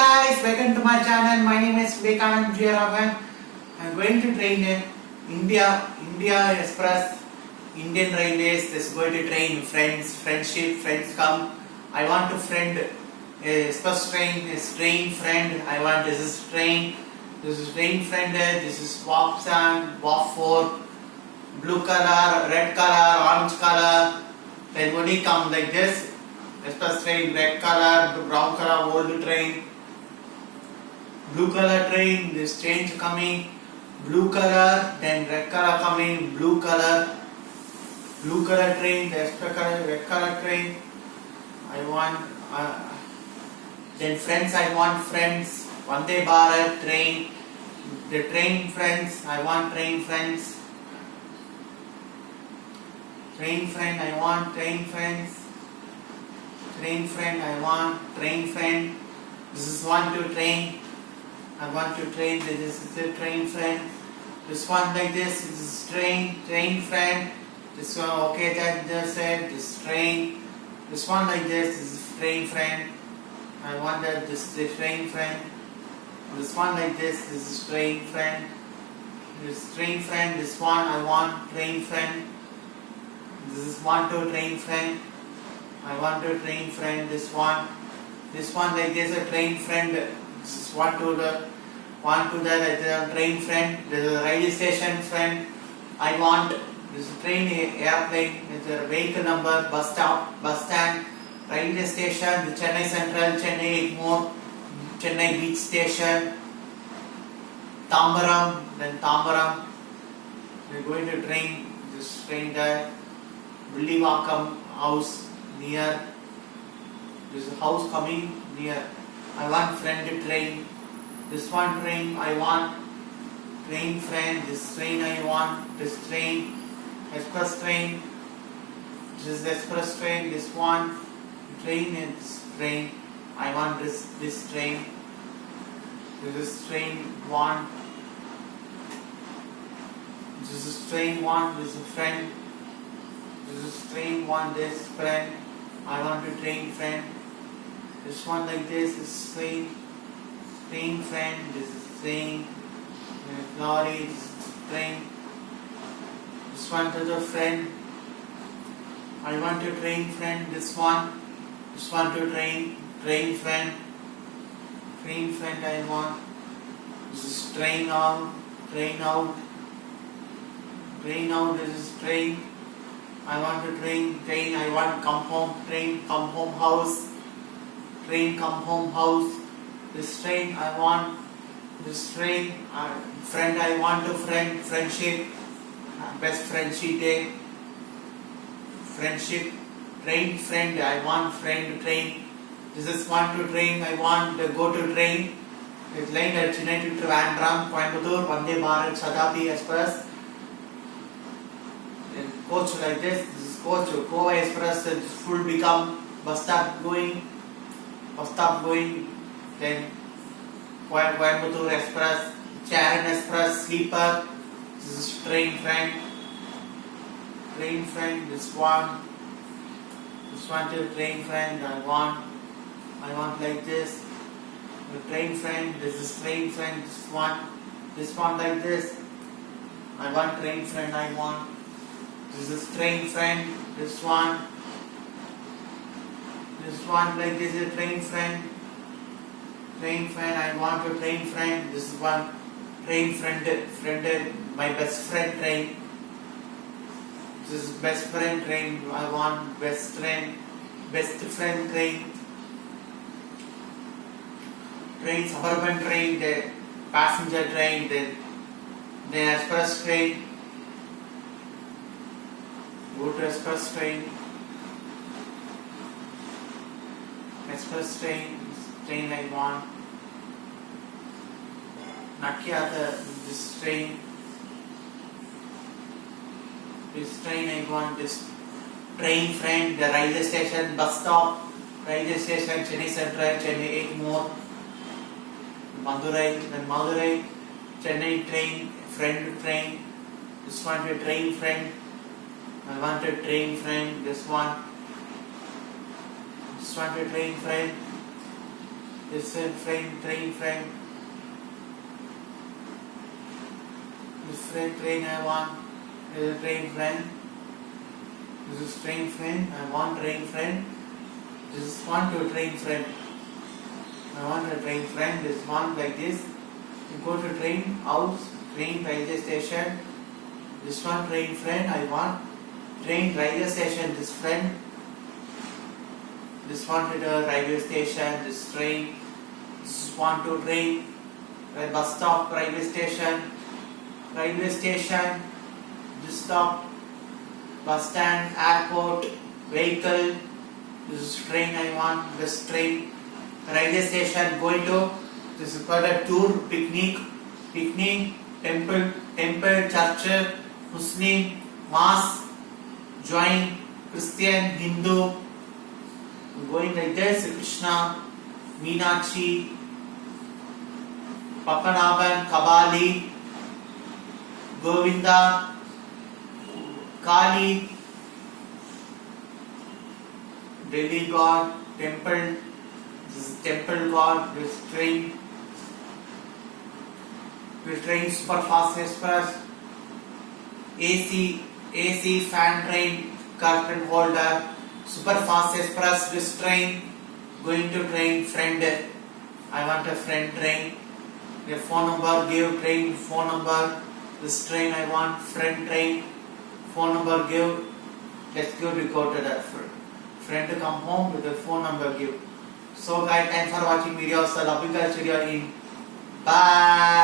guys, welcome to my channel. My name is Vivekanand Jayaraman. I am going to train in India Express, Indian Railways. This is going to train friends come. I want to friend express train, this train friend. I want this is train friend. This is WAP 4, blue color, red color, orange color. Then only come like this. Express train, red color, brown color, old train, blue color train, this change coming, blue color, then red color coming, blue color train, the extra color, red color train. I want, then friends, I want friends, Vande Bharat train, the train friends, I want train friends, train friend, I want train friends. Train friend, I want train friend. This is one to train. I want to train. This is the train friend. This one like this. This is train friend. This one okay. That just said this train. This one like this. This is train friend. I want that. This is the train friend. This one like this. This is train friend. This train friend. This one I want train friend. This is one to train friend. I want to train friend, this one like this a train friend, this is one to the train friend, this is a railway station friend, I want this train airplane, with a vehicle number, bus stop, bus stand, railway station, the Chennai Central, Chennai Egmore, Chennai Beach Station, Tambaram, we're going to train, this train there, Villivakkam house, near this house coming near. I want friend train. This one train I want train friend. This train I want. This train express train. This is express train. This one train and this train. I want this train. This is train one. This is train one. This is friend. This is train one. This friend. I want to train friend. This one like this is train friend. This is train lorry. This is train. This one to the friend. I want to train friend. This one to train friend. Train friend I want. This is train out. This is train. I want to train, I want come home house, this train I want, this train, friend I want to friendship, best friendship day, friendship, train friend, I want friend train, this is one to train, I want to go to train, it's line at Chennai to Trivandrum, Coimbatore, Vande Bharat, Shatabdi Express, coach like this is coach, Goa Express, full become bus stop going, then Coimbatore Express, Charan Express, sleeper, this is train friend, this one to train friend, I want like this, the train friend, this is train friend, this one like this, I want train friend, I want. This is train friend, this one like this is train friend, I want to train friend, this is one, train friend, my best friend train, this is best friend train, I want best friend train, suburban train, the passenger train, the express train, go to express train I want, Nakyata, this train I want, this train friend, the railway station, bus stop, railway station, Chennai Central, Chennai Egmore, Madurai, Chennai friend train, this one to train friend, I want to train friend, this one to train friend, This is train friend. This train I want. This is train friend. This is train friend. I want train friend. This is want to train friend. I want a train friend. This one like this. You go to train house, train railway station. This one train friend. I want train railway station. This friend. This one to the railway station. This train. This one to train. Bus stop, railway station. Railway station. This stop. Bus stand, airport, vehicle. This is train I want. This train. Railway station. Going to. This is called a tour, picnic, temple, church, Muslim, mass, join, Christian, Hindu. Going like this, Krishna, Meenakshi, Papanaban, Kabali, Govinda, Kali, Delhi God, temple. This is temple God. This train. This train super fast express. AC fan train, curtain holder. Super fast express. This train. Going to train friend. I want a friend train. The phone number, give train phone number. This train I want friend train. Phone number give. Let's go record to that friend to come home with the phone number give. So guys, thanks for watching videos. I love you guys video in. Bye.